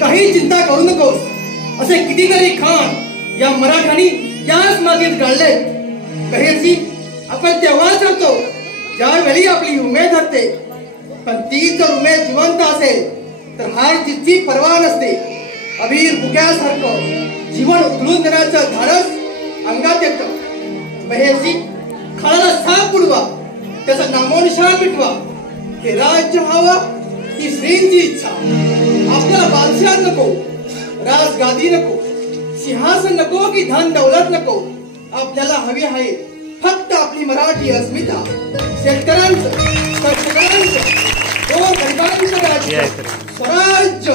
काही चिंता करू नकोस. असे कितीतरी खान या मराठानी याच मागेत गाळले. कहेरजी, आपण तेव्हाच करतो ज्यावेळी आपली उमेद हरते. पण ती जर उमेद जिवंत असेल तर हार जितची पर्वा नसते. अबीर बुक्यासारखं जीवन उधळून देण्याचं धाडस अंगात येतं. बहेरजी, खानाला साप उडवा, त्याचा नामोनिशान मिटवा. हे राज्य व्हावं ही श्रींची इच्छा. आपल्याला बादशाह नको, राजगादी नको, सिंहासन नको की धन दौलत नको. आपल्याला हवी आहे फक्त आपली मराठी अस्मिता. शेतकऱ्यांचं, कष्टकऱ्यांचं, गरिबांचं राज्य, स्वराज्य.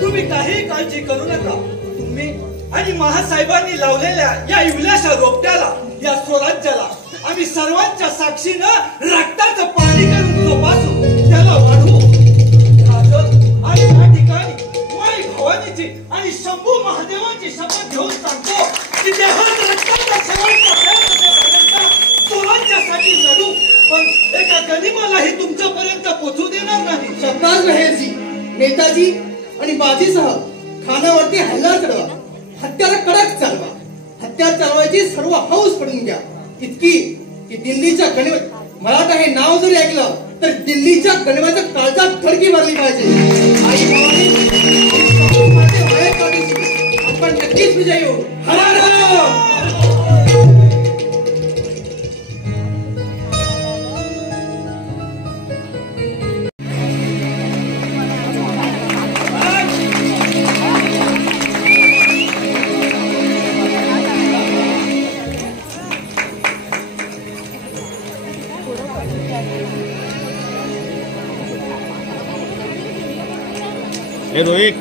तुम्ही काही काळजी करू नका. तुम्ही आणि महासाहेबांनी लावलेल्या या इवल्याशा रोपट्याला, या स्वराज्याला आम्ही सर्वांच्या साक्षीनं रक्ताचं पाणी करून जोपासू, त्याला वाढवू. आणि या ठिकाणी माई भवानीची आणि शंभू महादेवाची शपथ घेऊन सांगतो की देहात रक्ताचा शेवटचा प्रयत्न स्वराज्यासाठी लढू, पण एका गनिमालाही तुमच्यापर्यंत पोहोचू देणार नाही. शब्दास बहेरजी, नेताजी आणि बाजीसह खानावरती हल्ला चढवा. हत्याला कडक चालवा. हत्या चालवायची सर्व हौस पडून घ्या. इतकी की दिल्लीच्या गणिमत, मराठा हे नाव जरी ऐकलं तर दिल्लीच्या गणिमाच्या काळजात धडकी मारली पाहिजे. आई आपण नक्कीच विजयी होऊ. हर हर. Hey Rohit.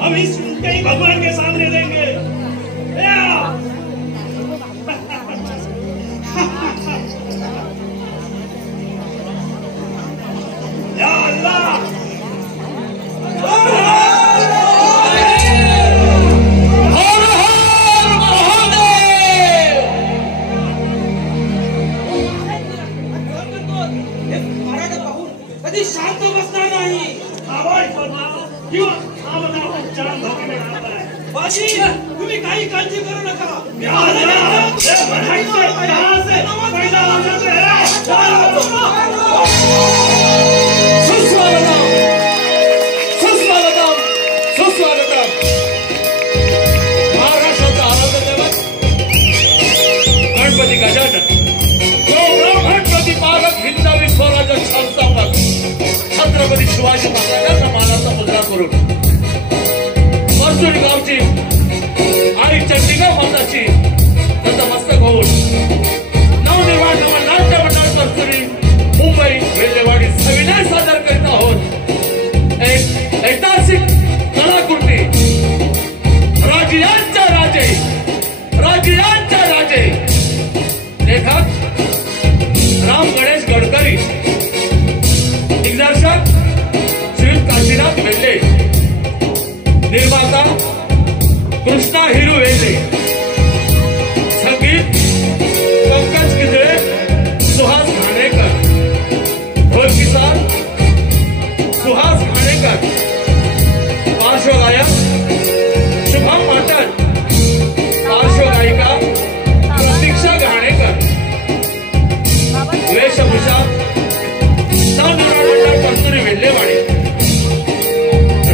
हम इस भगवान के सामने देंगे. या अल्लाह. कधी शांत बसणार नाही. किंवा हा बघा उपचार धोके में आता है. बाजी तुम्ही काही काळजी करू नका. सुस्वागतम महाराष्ट्राचा आराध्य दैवत गणपती गजानन गणपती प्रतिपालक हिंदवी स्वराज्य संस्थापक छत्रपती शिवाजी महाराजांचा मानाचा मुद्रा करून परतुरी गावची आणि चंडीगड माताची नतमस्तक होऊन नवनिर्माण नाट्य मंडळ परतुरी मुंबई वेल्हेवाडी सविनय सादर करीत आहोत एक ऐतिहासिक कलाकृती राजयांचे राजे लेखक राम गणेश गडकरी दिग्दर्शक श्री काशीनाथ वेल्हे निर्माता कृष्णा हिरू वेल्हे संगीत पंकज किदळे सुहास घाणेकर ढोलकिसार सुहास घाणेकर पार्श्वगायक शुभम पाटण पार्श्वगायिका प्रतीक्षा घाणेकर वेशभूषा नवनिर्माण परतुरी वेल्हेवाडी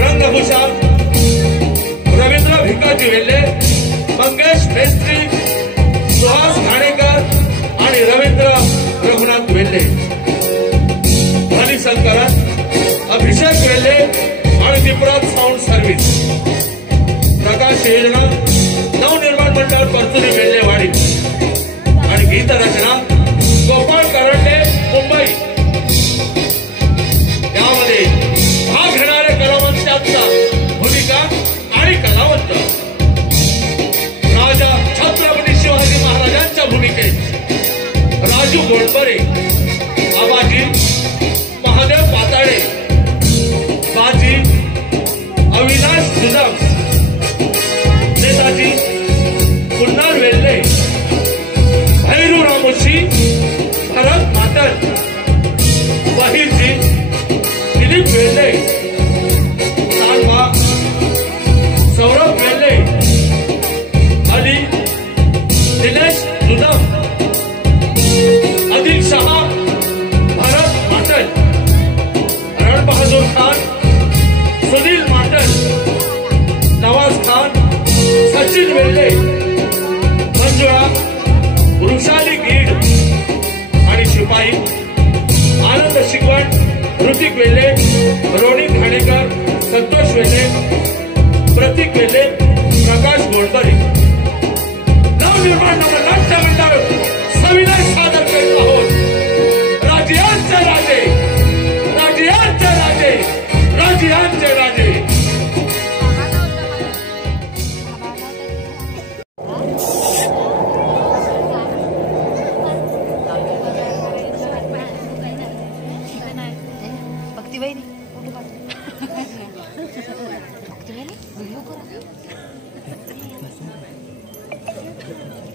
रंगभूषा रवींद्र भिकाजी वेल्हे मंगेश मेस्त्री सुहास घाणेकर आणि रवींद्र रघुनाथ वेल्हे ध्वनी संकलन अभिषेक वेल्हे आणि दीपराज साऊंड सर्व्हिस प्रकाश योजना नवनिर्माण मंडळ परतुरी वेल्हेवाडी आणि गीत रचना गोपाळ करंडे मुंबई. यामध्ये भाग घेणारे कलावंतांचा भूमिका आणि कलावंत राजा छत्रपती शिवाजी महाराजांच्या भूमिकेत राजू गोडबरे आबाजी महादेव पाताळे बाजी अविनाश जुदम नेताजी कुन्नार वेल्हे भैरू रामोशी भरत माटण बहिरजी दिलीप वेल्हे सानबा सौरभ वेल्हे अली दिनेश जुदम आदिल शहा भरत माटण रणबहादूर खान सुनील माटण नवाज खान सचिन वेल्हे मंजुळा वृषाली गीड आणि शिपाई आनंद शिकवण ऋतिक वेल्हे रोनित घाणेकर संतोष वेल्हे प्रतीक वेल्हे प्रकाश गोडबरे नवनिर्माण नाट्य मंडळ सविनय सादर करीत आहोत राजयांचे राजे राजयांचे राजे.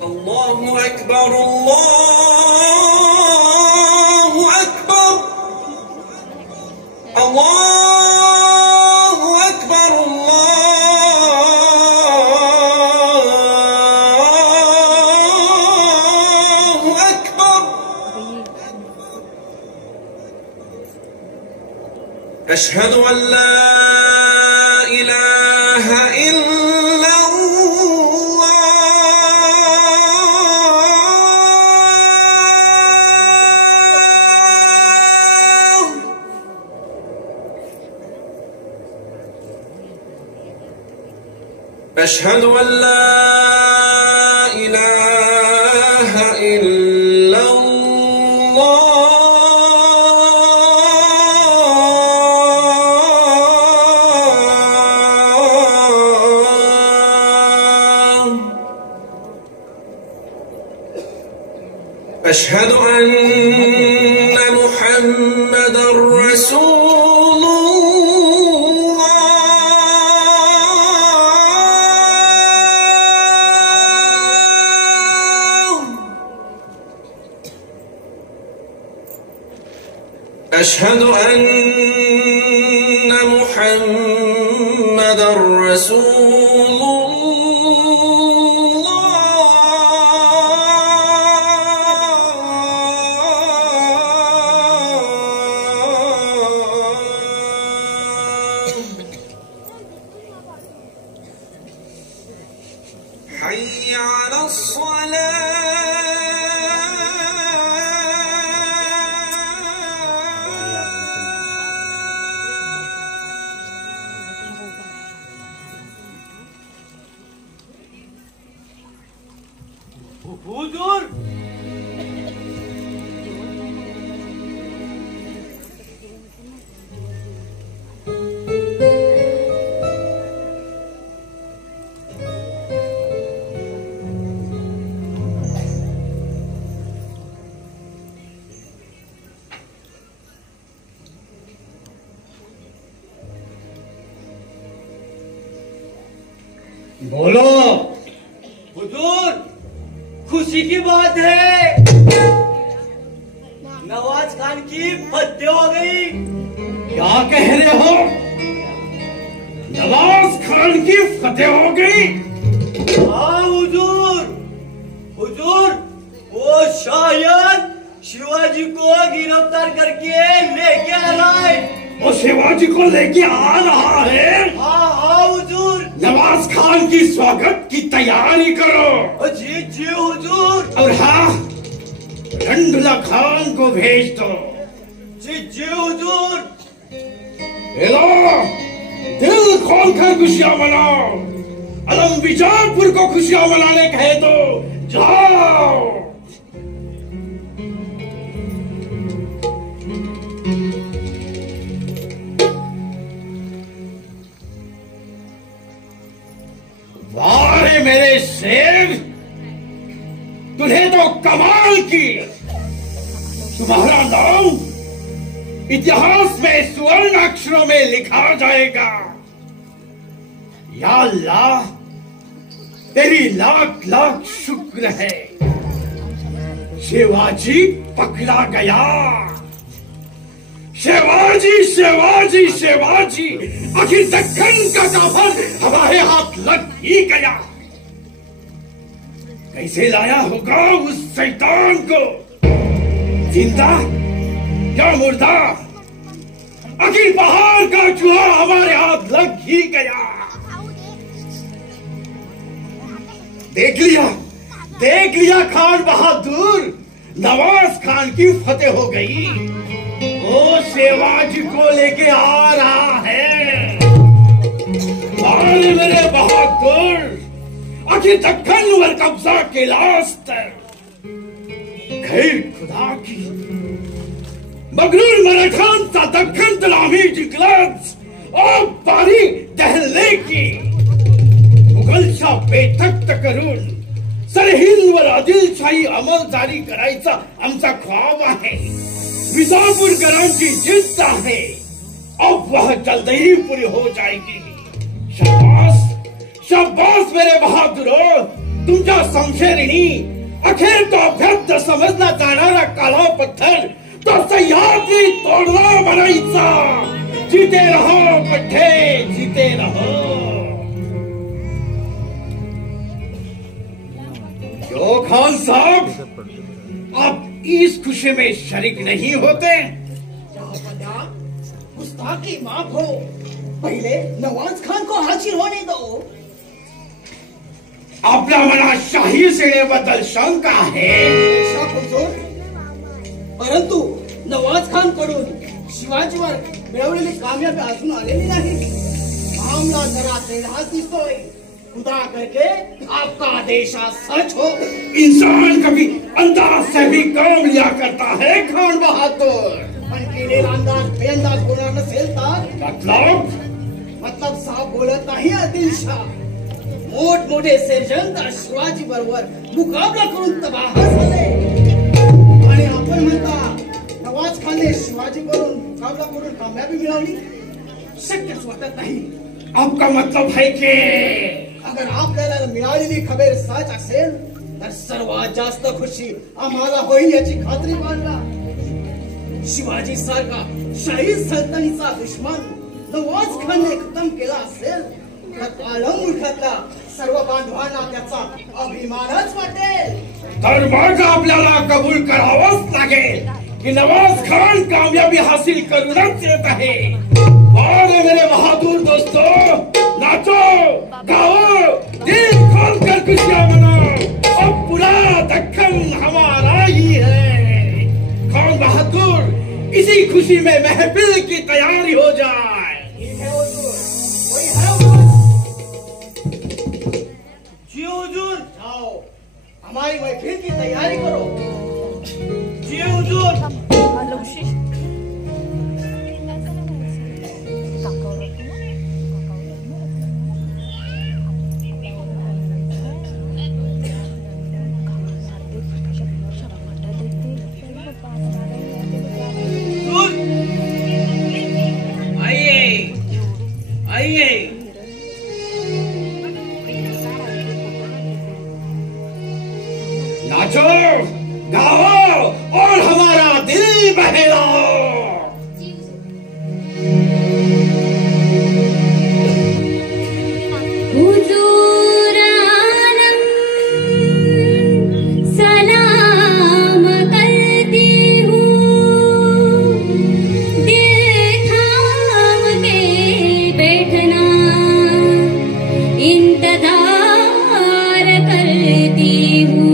Allahu Akbar, Allahu Akbar, Allahu Akbar, Allahu Akbar. Ashhadu an la ilaha illa أشهد أن لا إله إلا الله أشهد أن محمدا رسول أشهد أن رسول الله حي على हुजूर बोलो। हुजूर खुशी की बात है, नवाज खान की फतेह हो गई। क्या कह रहे हो? नवाज खान की फतेह हो गई? हाँ हुजूर, हुजूर वो शायद शिवाजी को गिरफ्तार करके लेके आ रहा है। वो शिवाजी को लेके आ रहा है? हाँ हाँ हुजूर। नवाज खान की स्वागत की तैयारी करो। जी जी हुजूर। और हाँ, रंडुला खान को भेज दो। जी जी हुजूर। हेलो, दिल खोलकर खुशियां मनाओ। अलम बीजापुर को खुशियां मनाने कहे तो जाओ। वारे मेरे शेर, तुम्हें तो कमाल की। तुम्हारा नाम इतिहास में स्वर्ण अक्षरों में लिखा जाएगा। या अल्लाह, तेरी लाख लाख शुक्र है। शिवाजी पकड़ा गया। शिवाजी शिवाजी शिवाजी, आखिर दक्कन का काफर हमारे हाथ लग ही गया। कैसे लाया होगा उस शैतान को, जिंदा या मुर्दा? आखिर पहाड़ का चूहा हमारे हाथ लग ही गया। देख लिया खान बहादुर, नवाज खान की फतेह हो गई। वो शिवाजी को लेके आ रहा है। अरे मेरे बहादुर, आखिर दक्कन पर कब्जा के लास्ट खैर खुदा की मगरूर मराठान सा दक्कन तलामी जिगलास और बारी दहले की मुघलशा बेतक्त करून सरहिंदवर आदिलशाही अंमल जारी करायचा आमचा ख्वाब आहे। विजापूरकरांची जिद्द आहे। अब वह जल्द ही पूरी हो जाएगी। शाबाश शाबाश मेरे बहादुरो, तुमच्या संशयिनी अखेर तो अभ्यक्त समजला जाणारा काला पत्थर तो सह्याद्री तोडला म्हणायचा। जीते रहो पठ्ठे, जीते रहो। क्यों खान साहब, आप इस खुशी में शरीक नहीं होते? गुस्ताखी माफ हो, पहिले नवाज खान को हाजिर होने दो। आपल्या मनात शाही सेनेबद्दल शंका आहे? परंतु नवाज खान कडून शिवाजीवर मिळवलेली कामयाबी अजून आलेली नाही। मामला जरा तेढाच दिसतोय। खुदा करके आपका आदेश सच हो। इंसान कभी अंदाज से भी काम लिया करता है खान बहादुर। पण केलेला अंदाज बेअंदाज होणार नसेल तर? मतलब साफ बोलत नाही आदिलशाह। मोठमोठे सर्जन शिवाजी बरोबर मुकाबला करून तबाह झाले आणि आपण म्हणता नवाज खानने शिवाजी बरोबर मुकाबला करून कामयाबी मिळवली? शक्यच वाटत नाही। आपका मतलब है कि अगर आपल्याला मिळालेली खबर सच असेल तर सर्वात जास्त खुशी आम्हाला होईल याची खात्री बाळगा। शिवाजी सारखा शाही सल्तनतीचा दुश्मन नवाज खानने खतम केला असेल मुलखातला सर्व बांधवांना त्याचा अभिमानच वाटेल. तर मग आपल्याला कबूल करावंच लागेल कि नवाज खान कामयाबी हासिल करूनच येत आहे. और मेरे बहादुर दोस्तों, नाचो गाओ, दिल खोल कर खुशियां मनाओ. अब पूरा दक्कन हमारा ही है. खान बहादुर, इसी खुशी में महफिल की तैयारी हो जाए. ठीक है हुजूर, कोई है हुजूर? जी हुजूर. जाओ, हमारी महफिल की तैयारी करो. जी हुजूर. नाचो गाओ और हमारा दिल बहलाओ. हुजूर आलम सलाम करती हूँ. दिल थाम के बैठना इंतजार करती हूँ.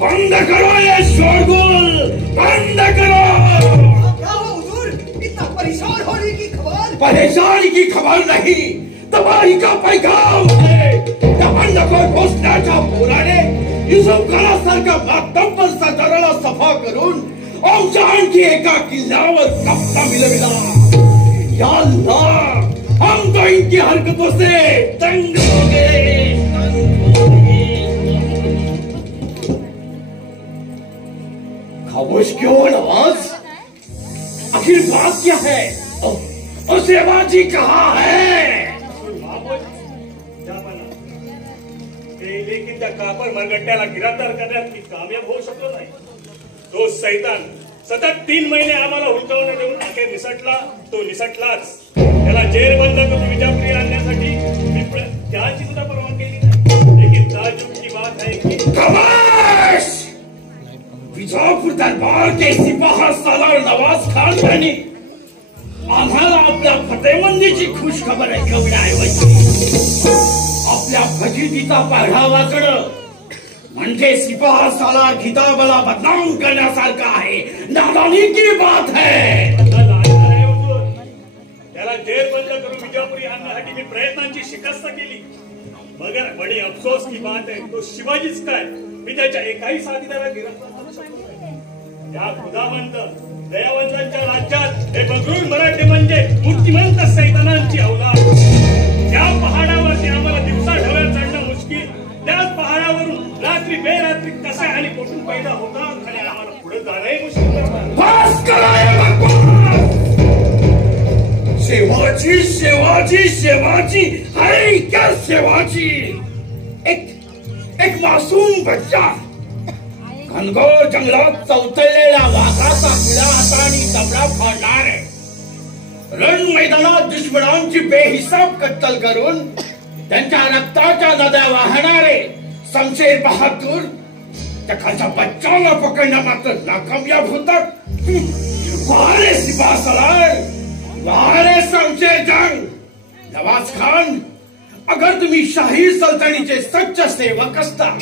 बंद करो ये शोरगुल, बंद करो। क्या हो हुजूर, इतना परेशान होने की खबर? परेशानी की खबर नहीं, तबाही का पैगाम है। को घोषणाच्या पोराने युसुफ खानासारखा मातब्बर सरदाराला सफा करून औजांची एका किल्ल्यावर कब्जा मिळविला। या अल्लाह, हम तो इनकी हरकतों से तंग हो गए। खामोश क्यों हो नवाज? आखिर बात क्या है? और सेवाजी कहाँ है? लेकिन त्या कापर मरगट्ट्याला गिरफ्तार करण्यात मी कामयाब होऊ शकलो नाही। तो सैतान सतत 3 महिने आम्हाला हुलकावून देऊन अखेर निसटला। तो निसटलाच। त्याला जेरबंद करून विजापुरी आणण्यासाठी मी त्याची सुद्धा परवा केली नाही। लेकिन ताजुब की बात है कि विजापुर दरबार के सिपाही आणि आम्हाला आपल्या फतेमंदीची खुश खबर ऐकवण्याऐवजी आपल्या फजितीचा पाढा वाचणं म्हणजे सिपाहासाला किताबाला बदनाम करण्यासारखं आहे. नादानी की बात है. त्याला जेल बंद करून विजापुरी आणण्यासाठी मी प्रयत्नांची शिकस्त केली, मगर बडी अफसोस की बात है तो शिवाजीच काय मी त्याच्या एकाही साथीदाराला गिरफ्तार करू शकलो नाही. या खुदावंत दयावंतांच्या राज्यात हे बगरून मराठी म्हणजे मूर्तिमंत सैतानांची अवलाद. त्या पहाडावरती आम्हाला दिवसा ढवळ्यात चढणं मुश्किल, त्याच पहाडावरून रात्री बेरात्री कसा आणि कुठून पैदा होता आणि आम्हाला पुढे जाणंही मुश्किल. बस कराय भगवान. शेवाची शेवाची शेवाची है क्या शेवाची. एक मासूम बच्चा घनघोर जंगलात चौथळलेल्या वाघाचा पिळा हाताने कपडा फाडणार आहे. रण मैदानात दुश्मनांची बेहिसाब कत्तल करून त्यांच्या रक्ताच्या नद्या वाहणारे शमशेर बहादूर त्या बच्चाला पकडणं मात्र नाकामयाब होतात. वारे सिपा सलार, वारे शमशेर जंग. नवाज खान, अगर तुम्ही शाही सल्तनीचे सच्च सेवक असता,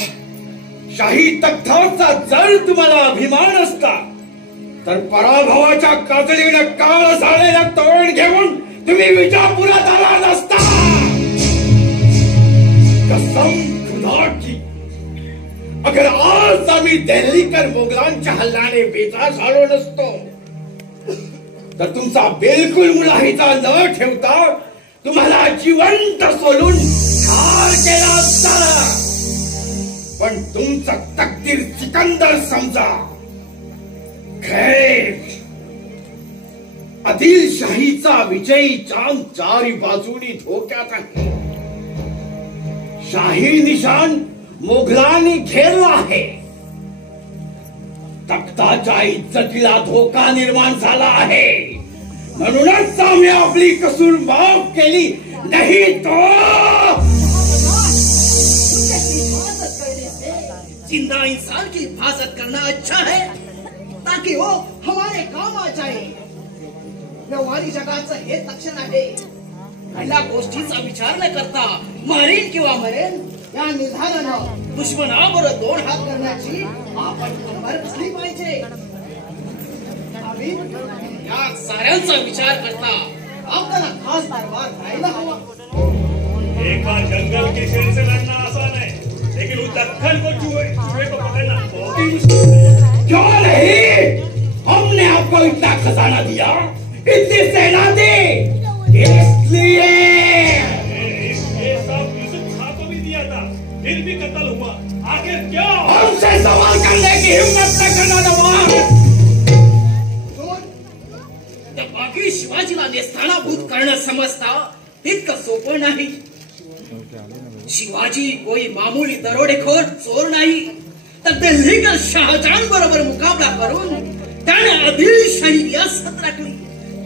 शाही तख्ताचा जर तुम्हाला अभिमान असता, तर पराभवाच्या काजळीनं काळ झालेलं तोंड घेऊन तुम्ही विजापुरात आला नसता. कसम खुदा की, अगर आज आम्ही दिल्लीकर मोगलांच्या हल्ल्याने बेजार झालो नसतो, तर तुमचा बिलकुल मुलाहिजा न ठेवता तुम्हाला जिवंत सोलून ठार केला असता. पण तुमचं तकदीर सिकंदर समजा. खैर, आदिलशाहीचा विजयी चांद चारी बाजूनी धोक्यात आहे. शाही निशान मोगलांनी घेरला आहे. तख्ताच्या इज्जतीला धोका निर्माण झाला आहे. म्हणूनच आम्ही आपली कसूर माफ केली, नाही तो जिंदा इंसान की हिफाजत करना अच्छा है, ताकि वो हमारे काम आ जाए. व्यवहारी जगाचं हेच लक्षण आहे. घडल्या गोष्टीचा विचार न करता मरेल किंवा मरेल या निर्धारानं दुश्मनाबरोबर दोन हात करण्याची आपण कंबर कसली पाहिजे. आम्ही या साऱ्यांचा विचार करता आपल्याला खास दरबार राहायला हवा. एक बार जंगल के शेर से लड़ना आसान है, लेकिन उस दक्खन को चूहे को पकड़ना बहुत ही मुश्किल है. क्यों नहीं? हमने आपको इतना खजाना दिया, इतनी सेना दी, इसलिए ये सब यूसुफ खां को भी दिया था, फिर भी कत्ल हुआ. आखिर क्यों? हमसे सवाल करने की हिम्मत न करना नवाब. त्या बाकी शिवाजीला नेस्तानाभूत करणं समजता तितकं सोपं नाही. शिवाजी कोई मामूली दरोडेखोर चोर नाही, तर दिल्लीकर शहाजहान बरोबर मुकाबला करून त्याने आदिलशाही रियासत राखली,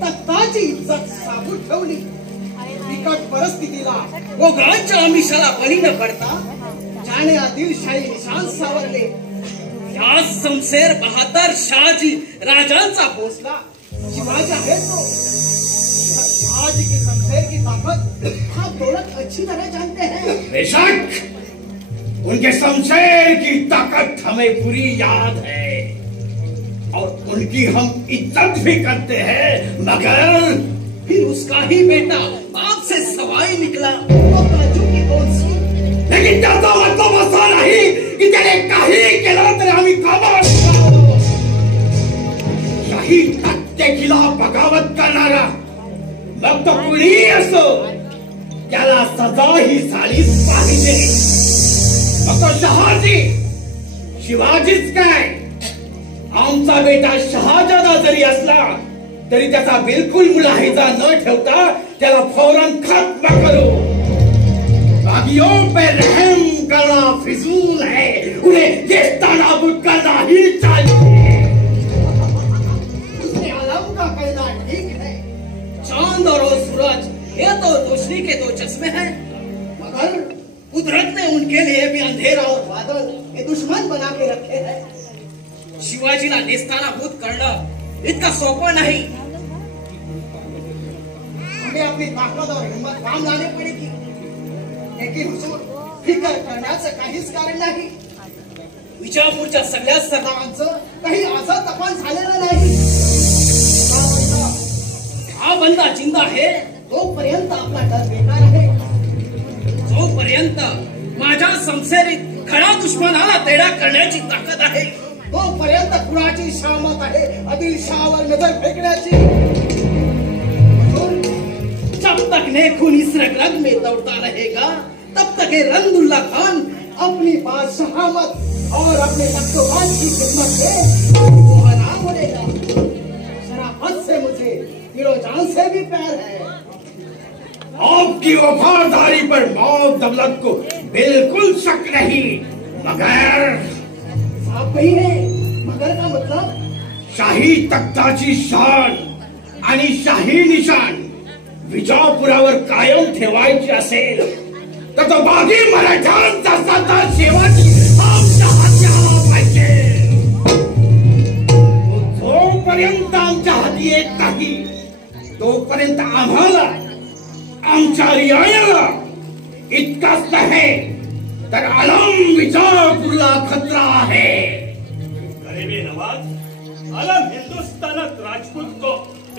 तख्ताची इज्जत साबूत ठेवली. बिकट परिस्थितीला मोगलांच्या आमिषाला बळी न पडता ज्याने आदिलशाही निशान सावरले, या शमशेर बहादर शहाजी राजांचा भोसला शिवाजी आहे तो. शिवाजी के शमशेर की ताकत आप दौलत अच्छी तरह जानते हैं. बेशक उनके शमशेर की ताकत हमें पूरी याद है और उनकी हम इज्जत भी करते हैं, मगर फिर उसका ही बेटा बाप से सवाई निकला तो ताजुब की कौन सी. लेकिन त्याचा मतलब असा नाही की त्याने काही केलं तर आम्ही कामात शाही तख्ते खिलाफ बगावत करणारा मग तो कुणीही असो त्याला सजा ही झालीच पाहिजे. मग तो शहाजी शिवाजीच काय, आमचा बेटा शहाजादा जरी असला तरी त्याचा बिलकुल मुलाहिजा न ठेवता त्याला फौरन खत्म करो. बागियों पे रहम करना फिजूल है, उन्हें नेस्तनाबूद करना ही चाहिए. उसने आलम का कहना ठीक है. चांद और सूरज ये तो रोशनी के दो चश्मे हैं, मगर कुदरत ने उनके लिए भी अंधेरा और बादल ये दुश्मन बना के रखे हैं. शिवाजीला नेस्तानाभूत करणं इतकं सोपं नाही. अपनी ताकद और हिम्मत काम लानी पड़ेगी। लेकिन हुजूर, फिकर करण्याचं काहीच कारण नाही। विजापूरच्या सगळ्या सरदारांचं काही असं तपास झालेलं नाही। हा बंदा जिंदा आहे तोपर्यंत आपला डर बेकार आहे। जोपर्यंत माझ्या संसेरीत खरा दुश्मनाला तेढा करण्याची ताकद आहे तोपर्यंत कुणाची शामत आहे आदिलशाहवर नजर फेकण्याची। जब तक नेखून इस रग में दौड़ता रहेगा तब तक ये रंगुल्ला खान अपनी बादशाहमत और अपने तख्तोबाज की खिदमत में बना बोलेगा। शराफत से मुझे दिलो जान से भी प्यार है। आपकी वफादारी पर मौत दौलत को बिल्कुल शक नहीं, मगर साफ नहीं है। मगर का मतलब शाही तख्ताची शान आणि शाही निशाण विजापुरावर कायम ठेवायची असेल तर तो बागी मराठ्यांचा सत्ता शेवाची आमच्या हाती आला पाहिजे। जोपर्यंत आमच्या हाती येत नाही तोपर्यंत आम्हाला आमच्या रियायाला इतकाच नाही तर आलम विजापूरला खतरा आहे। गरीबी नवाज, आलम हिंदुस्थानात राजपूत को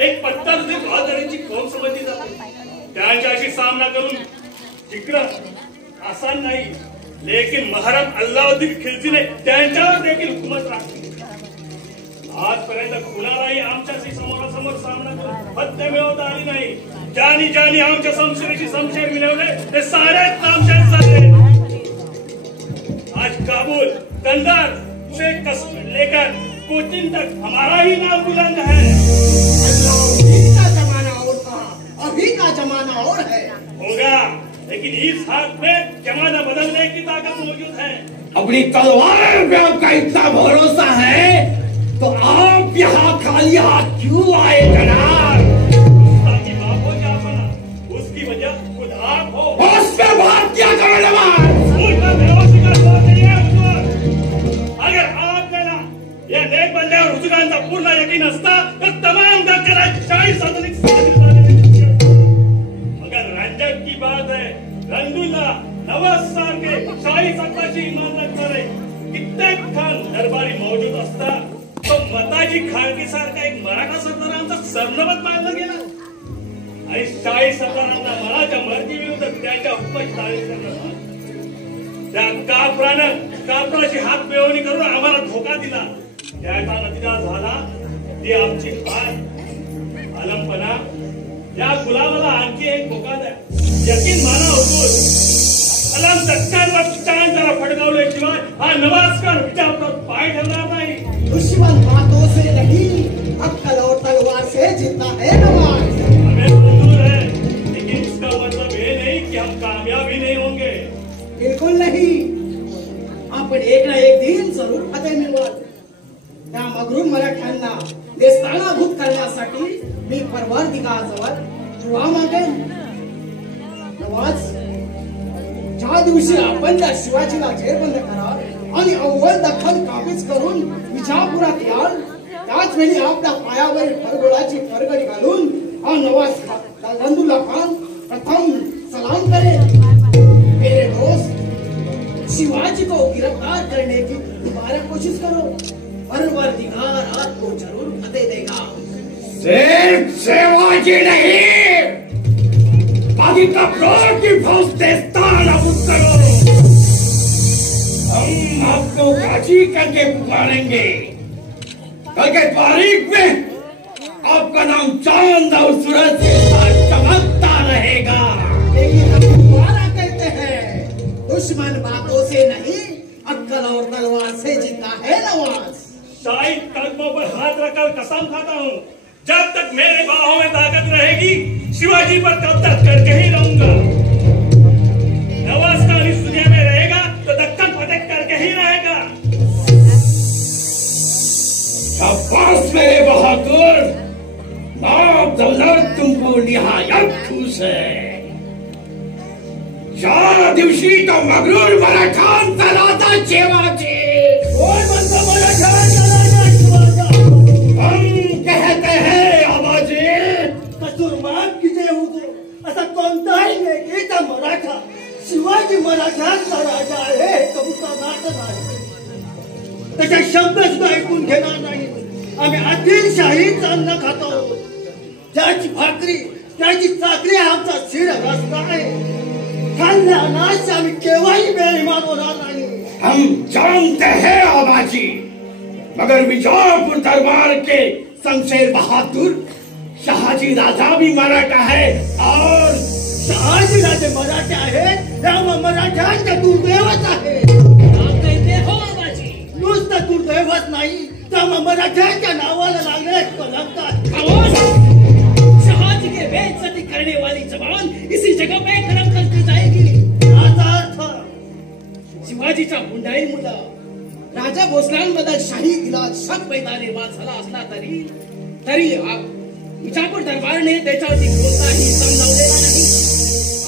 एक पत्थरची बहादरीची कौम समजली जाते। त्यांच्याशी सामना करून जिंकणं आसान नाही, लेकिन महाराज अल्लाउद्दीन खिलजीने त्यांच्यावर देखील हुकूमत राखली। आजपर्यंत कुणालाही आमच्याशी समोरासमोर सामना करून फत्ते मिळवता आली नाही। ज्यांनी ज्यांनी आमच्या संशयाशी संशय मिळवले ते सारेच नामशेष झाले। आज काबुल, कंधार से लेकर कोचिन तक हमारा ही नाम बुलंद है। अल्लाउद्दीन का जमाना और था, अभी का जमाना और है। होगा, लेकिन इस हाथ में जमाना बदलने की ताकत मौजूद है। अपनी तलवार पे आपका इतना भरोसा है तो आप यहाँ खाली हाथ क्यों आए जनाब? ताकि बाप हो जा बना, उसकी वजह खुद आप हो। बस पे बात क्या करो नवाज? अगर आप मेरा या नेक बंद्यावर हुजूरांचा पूर्ण यकीन असता तर तमाम दक्कनात 40 आधुनिक मगर रंजक की बात है, रंगुल्ला नवाज सारखे 40 सत्ताची इमान रखणारे कित्येक खान दरबारी मौजूद असता तो मताजी खानगी सारखा एक मराठा सरदारांचा सरनमत मानला गेला आणि 40 सरदारांना मराठा मर्जी विरुद्ध त्यांच्या हुकमाची तारीफ करण्यात आली। त्या कापराची हात मिळवणी करून आम्हाला धोका दिला, त्याचा नतीजा झाला ती आमची हार। आलमपणा या गुलामाला आणखी एक धोका द्या, यकीन माना हुजूर, आलम दक्कनवर चांद जरा फडकावल्याशिवाय हा नवाजकर विजापुरात पाय ठेवणार नाही। दुश्मन बातों से नहीं अक्कल और तलवार से जीता है नवाज। हमें मंजूर है, लेकिन इसका मतलब ये नहीं कि हम कामयाब ही नहीं होंगे। बिल्कुल नहीं, आपण एक ना एक दिन जरूर फतेह मिळवाल। त्या मगरूम मराठ्यांना नेस्तानाभूत करण्यासाठी मी परवरदिगारजवळ दुआ मागेन। नवाज, ज्या दिवशी आपण त्या शिवाजीला जेरबंद कराल आणि अव्वल दख्खन काबीज करून विजापुरात याल त्याच वेळी आपल्या पायावर फरगोळाची फरगडी घालून हा नवाज रंगुल्ला खान प्रथम सलाम करेल। मेरे दोस्त, शिवाजी को गिरफ्तार करने की दोबारा कोशिश करो, परवरदिगार आपको जरूर फतेह देगा। सिर्फ शिवाजी नहीं, बाकी कपड़ों की फौज नेस्तानाबूद करो। हम आपको गाजी करके पुकारेंगे, कल के तारीख में आपका नाम चांद और सूरज के साथ चमकता रहेगा। लेकिन हम दोबारा कहते हैं, दुश्मन बातों से नहीं अक्कल और तलवार से जीता है नवाज। शाही कदमों पर हाथ रखकर कसम खाता हूँ, जब तक मेरे बाहों में ताकत रहेगी शिवाजी पर कब्जा करके ही रहूंगा। नवाज खान इस दुनिया में रहेगा तो दक्कन फतेह करके ही रहेगा। शाबाश मेरे बहादुर, नाम दौलत तुमको निहायत खुश है। ज्या दिवशी तो मगरूर मराठांचा राजा शिवाजी हम कहते हैं आबाजी कसूरवान कीजिए हुजूर। शब्द सुद्धा ऐकून घेणार नाही. आम्ही आदिलशाहीच अन्न खातो. त्याची भाकरी त्याची चाकरी आमचा शिर रस्ता आहे. खाल्ल्या अनाज आम्ही केव्हाही बेईमान होणार नाही. हम जानते हैं आबाजी, मगर बीजापुर दरबार के शमशेर बहादुर शहाजी राजा भी मराठा है और शहाजी राजे मराठे आहेत. या मराठ्यांच्या दुर्दैवच आहे. कहते हो आबाजी, नुसतं दुर्दैवच नाही तर मराठ्यांच्या नावाला लागले कलंक आहे. खामोश! शहाजी के बेइज्जती करने वाली जबान इसी जगह पे कलम करती जाएगी. याचा अर्थ शिवाजीच्या हुंडाई मुलं राजा भोसल्यांबद्दल शाही दिलात शक पैदा निर्माण झाला असला तरी विजापूर दरबारने त्याच्यावरती कोणताही समजावलेला नाही.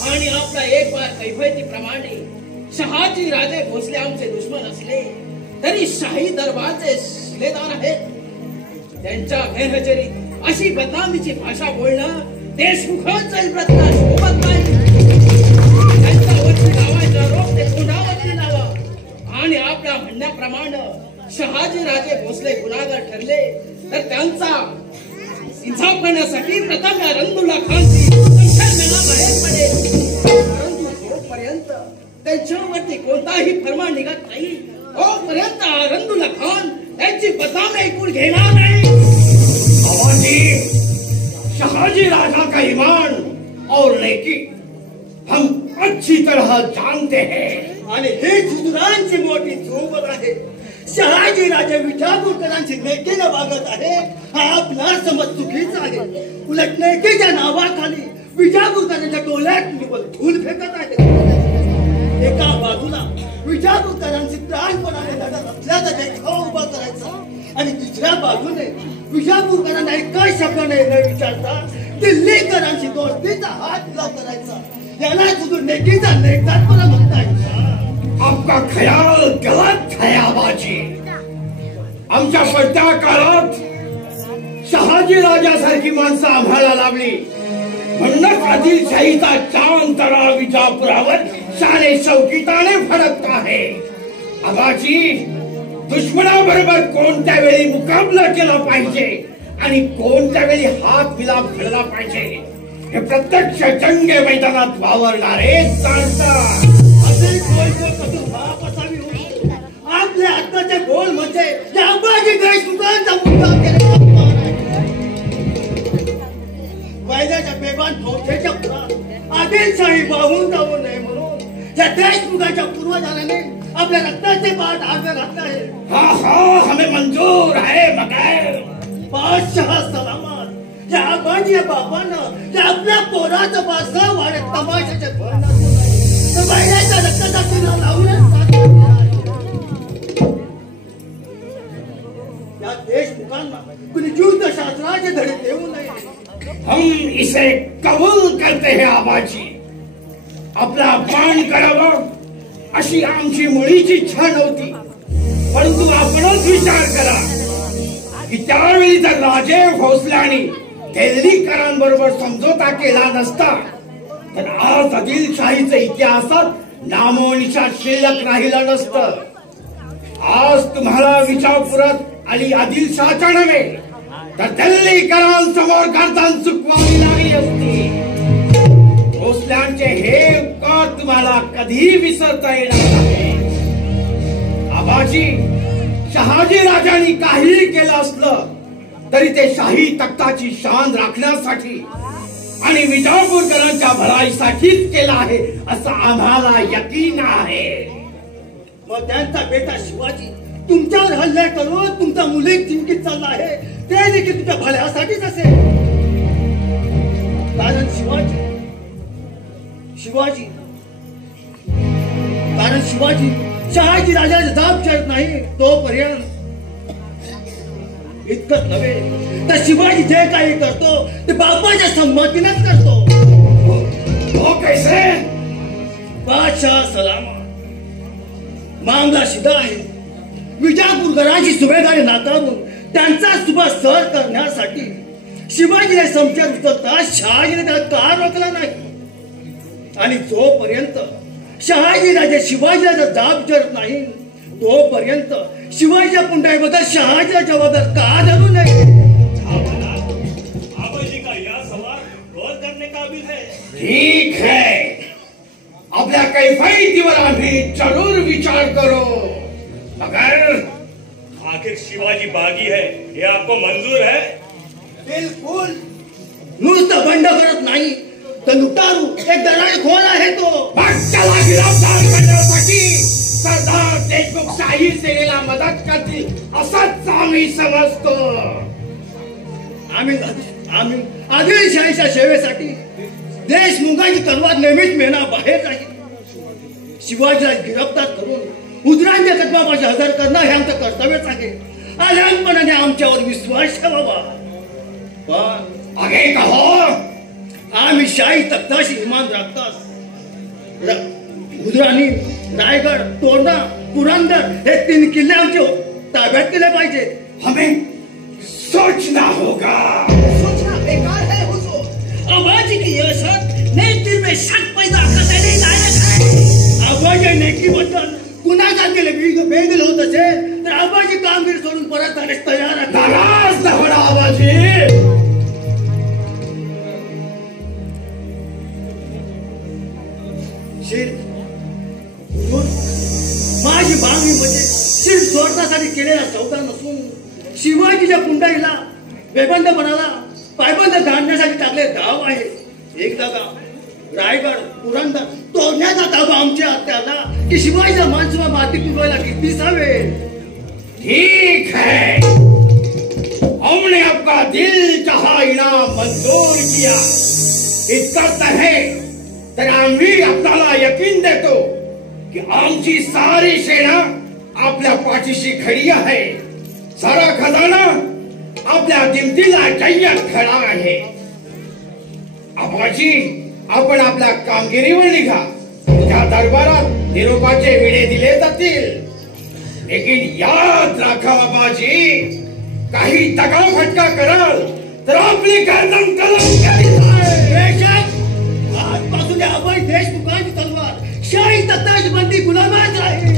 आणि आपला एक बार कैफयतीप्रमाणे शहाजी राजे भोसले आमचे दुश्मन असले तरी शाही दरबारचे शिलेदार आहेत. त्यांच्या गैरहजेरीत अशी बदनामीची भाषा बोलणं देशमुखांचा प्रयत्न शोभत नाही. त्यांच्यावरती लावायचा रोप ते गुन्हावरती लावा. आणि आपल्या म्हणण्याप्रमाणे शहाजी राजे भोसले गुन्हेगार ठरले तर त्यांचा इंसाफ करण्यासाठी प्रथम या रंगुल्ला खानची संख्या बाहेर पडेल. परंतु जोपर्यंत त्यांच्यावरती कोणताही फरमान निघत नाही तोपर्यंत रंगुल्ला खान त्यांची बदनामी ऐकून घेणार नाही. आबाजी, शहाजी राजा का ईमान और नेकी हम अच्छी तरह जानते हैं. आणि हे जुजुरांची मोठी चूक आहे. शहाजी राजे विजापूरकरांची नेकीने वागत आहे हा आपला समज चुकीचा आहे. उलट नेकीच्या नावाखाली विजापूरकरांच्या डोळ्यात धूल फेकत आहे. एका बाजूला विजापूरकरांची प्राणपणाने लढत असल्याचा देखावा उभा करायचा आणि दुसऱ्या बाजूने विजापूरकरांना एका शब्दाने न विचारता दिल्लीकरांची दोस्तीचा हात लाव करायचा. याला तुझं नेकीचा नेकदारपणा म्हणता येईल. आपका ख्याल गलत है आबाजी. आमच्या पडत्या काळात शहाजी राजासारखी माणसं आम्हाला लाभली म्हणूनच आदिलशाहीचा चांतरा विजापुरावर शाने शौकीताने फडकत आहे. आबाजी, दुश्मनाबरोबर कोणत्या वेळी मुकाबला केला पाहिजे आणि कोणत्या वेळी हात मिलाप घडला पाहिजे हे प्रत्यक्ष जंग मैदानात वावरणारे जाणतात. आपल्या आत्ताचे गोल म्हणजे आबाजी देशमुखांचा मुद्दाम केलेला वैद्याच्या बेबान फौजेच्या पुरात आदिलशाही वाहून जाऊ नये म्हणून या देशमुखाच्या पूर्वजांनी आपल्या रक्ताचे पाठ आगे घातले आहे. हा हमें मंजूर है मगर बादशाह सलामत या आबाजी बाबांना त्या आपल्या पोराचं पासं वाढत तमाशाचे वैद्याच्या रक्ताचा चुना लावूनच या देशमुखांना कुणी युद्धशास्त्राचे धडे देऊ नये. हम इसे कबूल करते हैं आबाजी. आपला अपमान करावा अशी आमची मुळीची इच्छा नव्हती. परंतु आपणच विचार करा की त्यावेळी जर राजे भोसल्यांनी दिल्लीकरांबरोबर समझोता केला नसता तर आज आदिलशाहीच्या इतिहासात नामोनिशाण शिल्लक राहिलं नसतं. आज तुम्हाला विजापुरात आणि आदिलशाहच्या नव्हे तर दिल्लीकरांसमोर गर्दन चुकवावी लागली असती. भोसल्यांचे हे उपकार तुम्हाला कधी विसरता येणार नाही. आबाजी, शहाजी राजांनी काही केलं असलं तरी ते शाही तख्ताची शान राखण्यासाठी आणि विजापूरकरांच्या भलाईसाठीच केलं आहे असं आम्हाला यकीन आहे. मग त्यांचा बेटा शिवाजी तुमच्यावर हल्ले करून तुमचा मुलीक चिंतित चालला आहे ते देखील तुमच्या भल्यासाठीच असेल. कारण शिवाजी शहाजी राजाचे दाब चढत नाही तोपर्यंत इतकंच नव्हे तर शिवाजी जे काही करतो ते बापाच्या संमतीनेच करतो. हो कैसे? बादशाह सलामत मामला सीधा आहे. विजापूरकरांची सुभेदारी नाकारून त्यांचा सुभा सर करण्यासाठी शिवाजीने समस्या उचलता शहाजीने त्याला का रोखला नाही. आणि जोपर्यंत शहाजी राजे शिवाजीला दाब विचारत नाही तोपर्यंत शिवाजीच्या पुंडाईबद्दल शहाजीला जबाबदार का धरू नये? आबाजी का यह सवाल गौर करने काबिल है। ठीक है, आपल्या कैफियतीवर आम्ही जरूर विचार करो, मगर आखिर शिवाजी बागी है, ये आपको मंजूर है? बिलकुल, नुसतं बंड करत नाही तर लुटारू एक दरोडेखोर आहे तो. भक्ताला गिरफ्तार करण्यासाठी सरदार देशमुख शाही सेनेला मदत करतील असंच आम्ही समजतो. आम्ही आदिलशाहीच्या सेवेसाठी देशमुखाची तलवार नेहमीच मेना बाहेर राहील. शिवाजीला गिरफ्तार करून उदरांच्या कदमापाशी हजर करणं हे आमचं कर्तव्यच आहे. लहानपणाने आमच्यावर विश्वास ठेवावा. पण आगे कहो. आम्ही शाही तख्ताशी इमान राखताच उदराणी, रायगड, तोरणा, पुरंदर हे 3 किल्ले आमचे ताब्यात केले पाहिजे. हमें सोचना होगा. सोचना बेकार है हुजूर. आबाजी की यह शर्त नेक दिल में शक पैदा करने लायक है. आबाजी नेकीबद्दल कुणाचा दिल बेदिल होत असेल तर आबाजी कामगिरी सोडून परत जाण्यास तयार आहे. नाराज न होना आबाजी. माझी मागणी म्हणजे शिर जोडण्यासाठी केलेला सौदा नसून शिवाजीच्या पुंडाईला बेबंदपणाला पायबंद घालण्यासाठी टाकले धाव आहे. एक जागा रायगड, पुरंदर तोडण्याचा ताबा आमच्या हात्याला की शिवाजीचा मानसुमा माती पुरवायला किती दिसावे. ठीक है, हमने आपका दिल चाहा इनाम मंजूर किया. इतकंच आहे तर आम्ही आपल्याला यकीन देतो की आमची सारी सेना आपल्या पाठीशी खडी आहे. सारा खजाना आपल्या दिमतीला जय्यत खडा आहे. आबाजी, आपण आपल्या कामगिरीवर निघा. त्या दरबारात निरोपाचे विडे दिले जातील. लेकिन याद राखा आबाजी, काही दगाफटका कराल तर आपली गर्दन कलंकित जाईल. आजपासून आबाई देशमुखांची तलवार शाही तख्ताची बंदी गुलामात राहील.